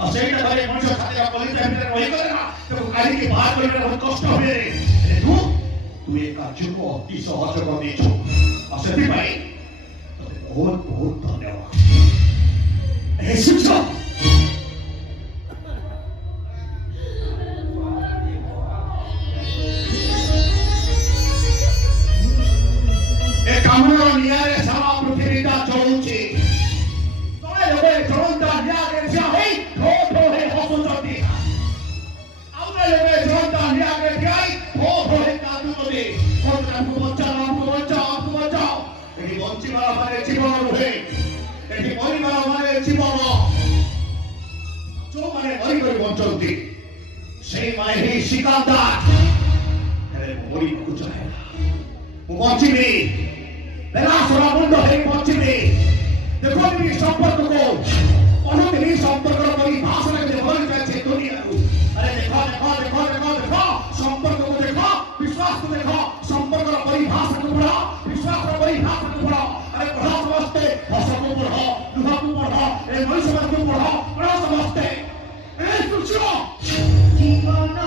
और ସେଇଟା ଧରି ମଣିଷ ଖାଦ୍ୟ କଲିତା ଭିତରେ ରହିଗଲେ ନା ତାକୁ କାଢିକି ବାହାର କରିବା ବହୁତ କଷ୍ଟ ହୁଏ ରେ ତୁ ଏ କାର୍ଯ୍ୟକୁ ଅତି ସହଜ କରିଦେଇଛୁ ଆଉ ସେଥିପାଇଁ ତତେ ବହୁତ ବହୁତ ଧନ୍ୟବାଦ ହେ ଶିକ୍ଷକ ଏ କାମର ନିଆଁରେ ସାରା ପୃଥିବୀଟା ଚଳୁଛି ତମେ ଏବେ ଚଳନ୍ତା ନିଆଁରେ ଠିଆ ହୋଇ ଠୋ ଠୋ ହେଇ ହସୁଛନ୍ତି ଆଉ ଏବେ ଚଳନ୍ତା ନିଆଁରେ ଠିଆ ହୋଇ ଠୋ ଠୋ ହେଇ କାନ୍ଦୁଛନ୍ତି ଆମକୁ ବଞ୍ଚାଅ ଏଠି ବଞ୍ଚିବାର ମାନେ ଜୀବନ ରୁହେ ଏଠି ମରିବାର ମାନେ ଜୀବନ ଯୋଉମାନେ ମରିକରି ବଞ୍ଚନ୍ତି ସେଇମାନେ ହିଁ ଶିକାରଦାର ହେଲେ ମରିବାକୁ ଚାହେଁ ମୁଁ ବଞ୍ଚିବି बेलासरा मुंड है पहुंचने देखो भी संपर्क को बहुत ही संपर्क करी भाषण के भर जाए दुनिया को अरे देखो संपर्क को देखो विश्वास को देखो संपर्क का परिभाषा को पढ़ो विश्वास का परिभाषा को पढ़ो अरे पढ़ो समझते भाषा को पढ़ो दुहा को पढ़ो ए मनुष्य को पढ़ो पढ़ो समझते ए सुनो जीवन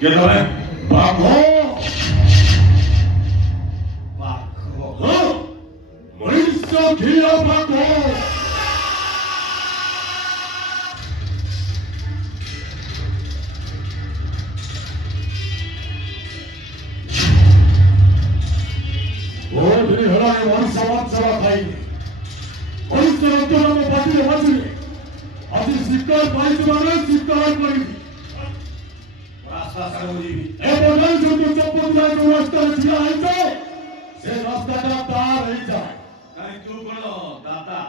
କିଏ ତମେ? ବାଘ ବାଘ? ମଣିଷ ଘିଅ ବାଘ। ବହୁତ ଦିନ ହେଲା ମଣିଷ ମାଂସ ଖାଇନି। ମଣିଷ ରକ୍ତ ଆମ ପାଟିରେ ବାଜିଲେ ଆଜି ଶିକାର ପାଇଛୁ ମାନେ ଶିକାର କରିବି। ଏ ବଢାଇ ଯୋଉ ଚପଲ ଯୋଉ ରାସ୍ତାରେ ଛିଡ଼ା ହେଇଛ ସେ ରାସ୍ତାଟା ତାର ହେଇଯାଏ। କାହିଁ ତୁ କଣ ଦାଦା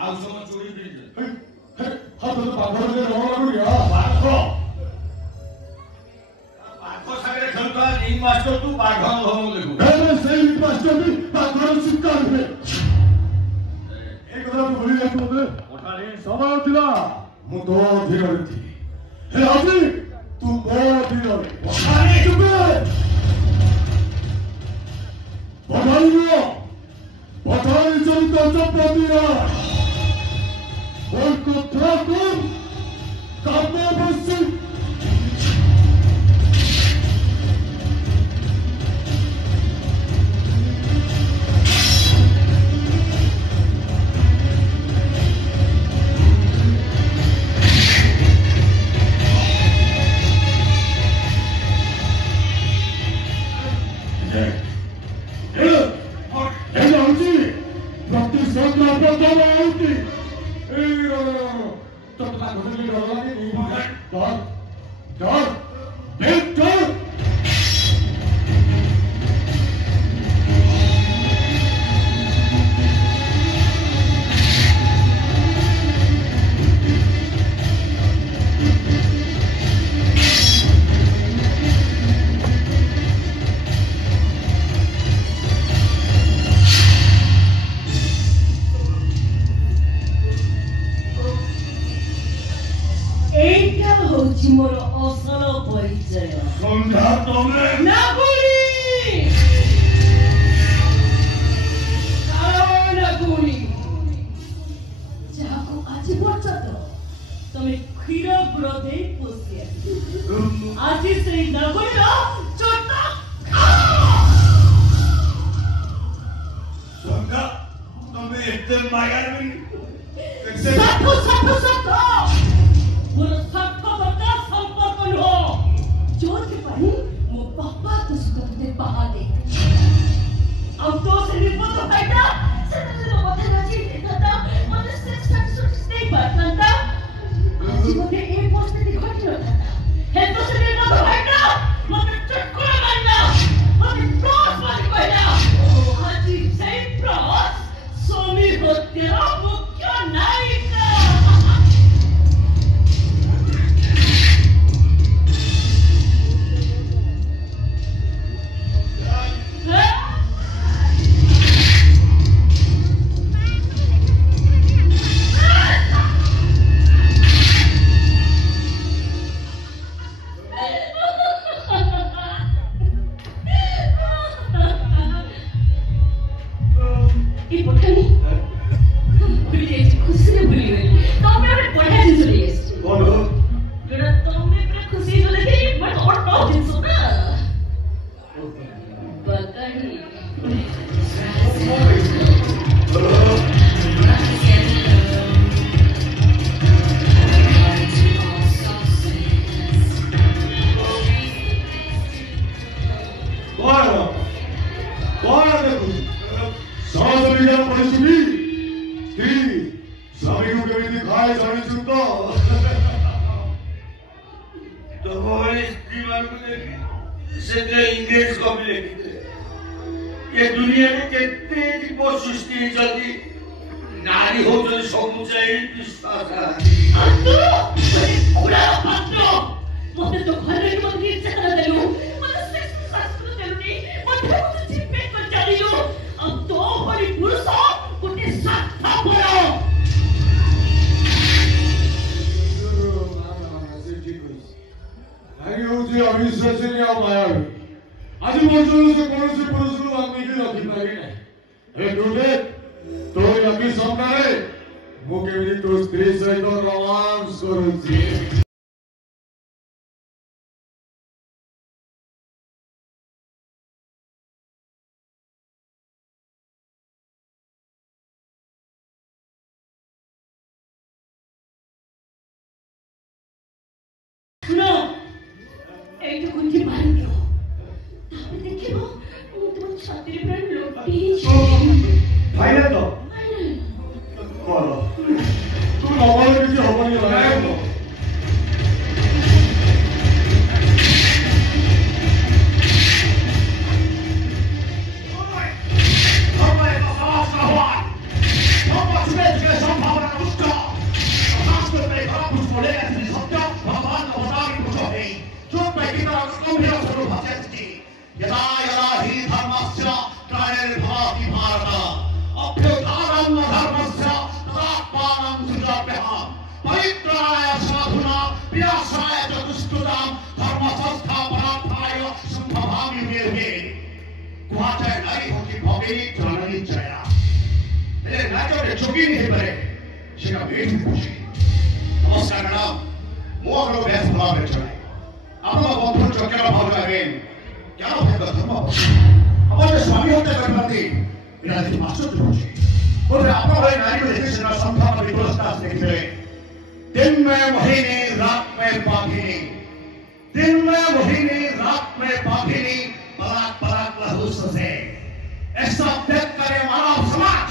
ଆଉ ସବୁ ଚୋରି ପିଇছে ହାତରେ ପାଖରେ ରହ ବାଘ ବାଘ ସାଙ୍ଗରେ ଖେଳୁଥିବା ରିଂ ମାଷ୍ଟର ତୁ ବାଘ ଧମକ ଦେଖୁ ସେଇ ମାଷ୍ଟର ବି ପାଖରେ ଶିକାର ହୁଏ। ଏ କଥା ତୁ ଭୁଲି ଯାଇଛୁ ବୋଧେ। ପଠାଣି ସମୟ ଥିଲା ମୁଁ ତୋ ଅଧୀନରେ ଥିଲି। ହେ ଆଜି ତୁ ମୋ ଅଧୀନରେ। ପଠାଣି ପଠାଣିର ପଠାଣି ଚରିତ ଚପତିର ওই কথা কম কামে বসছি। ମୋର ଅସଲ ପରିଚୟ। ସନ୍ଧ୍ୟା ତମେ ନାଗୁଣୀ ନାଗୁଣୀ ଯାହାକୁ ଆଜି ପର୍ଯ୍ୟନ୍ତ ତମେ କ୍ଷୀର ଗୁଡ଼ ଦେଇ ପୋଷି ଆସିଛ ଆଜି ସେଇ ନାଗୁଣୀର ଚୋଟ ସନ୍ଧ୍ୟା ତମେ ଏତେ ମାୟାବୀ ସାଠ ସାଠ ସାଠ ମୋର ସାର୍ଥକତା ସମ୍ପର୍କ ନୁହଁ ଯୋଉଥିପାଇଁ ମୋ ବାପା ତୋ ସହିତ ତୋତେ ବାହା ଦେଇଥିଲେ ଆଉ ତୋ ସେ ବିପଦ ପାଇଟା ସେତେବେଳେ ମୋ କଥା ରାଜି ହେଇଥାନ୍ତା ମୋତେ ସେକ୍ସ ସାଟିସ୍ଫାକ୍ସନ ଦେଇ ପାରିଥାନ୍ତା ଆଜି ମୋତେ ଏ ପରିସ୍ଥିତି ଘଟିନଥାନ୍ତା ହେତୁ ସେ ବିପଦ ପାଇଟା ମୋତେ ଚଟକଣା ମାରିଲା ମୋତେ କ୍ରସ୍ ମାରି କହିଲା ଆଜି ସେଇ କ୍ରସ୍ ସ୍ୱାମୀ ହତ୍ୟାର ମୁଖ୍ୟ ନାୟିକା ये दुनिया में कितने जीव सृष्टि जल्दी नारी हो जो समुचाई मते तो घरे के मंदिर चला देलु मते सेक्स शास्त्र देलुनी मते तो चिपे कर चलियो अब तो हरि पुरुष कोटे साथा पड़ो ଆଜି ହେଉଛି ଅବିଶ୍ୱାସନୀୟ ମାୟାବୀ ଆଜି ପର୍ଯ୍ୟନ୍ତ ସେ କୌଣସି ପୁରୁଷକୁ ଅନେଇକି ରଖିପାରି ନାହିଁ ଏ ଟୁଡେ ତୋ ଲକି ସାମ୍ନାରେ ମୁଁ କେମିତି ତୋ ସ୍ତ୍ରୀ ସହିତ ରୋମାନ୍ସ କରୁଛି এইটুকুন যে মারি দিও তারপরে দেখিব তোমার ছাতির প্রাণ লুটিয়েছি ফাইনাল তো বলো তুমি আমার কিছু হবনি ভাই ঝুঁকি নিতে পারে সেটা বেশ খুশি নমস্কার ম্যাডাম ମୁଁ ଆମର ବେଶ ଭଲ ଭାବରେ ଚଳାଏ ଆପଣଙ୍କ ବନ୍ଧୁ ଚକ୍ର ଭଲ ଲାଗେନ କେন ଭାଗ ଧର୍ମ আমার যে স্বামী হত্যা କରିଥାନ୍ତି ଏଇଟା ଦେଖି ଆଶ୍ଚର୍ଯ୍ୟ ହେଉଛି ବୋଧେ ଆପଣ ଭଳି ନାରୀକୁ ଦେଖି ସେଟା ସନ୍ତାନ ବିକଳ ଦାସ ଦେଖିଥିଲେ दिन में महीने रात में बाघिनी दिन में महीने रात में बाघिनी पराग पराग लहू ससे ऐसा देख करे मानव समाज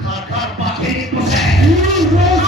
घर घर बाघिनी को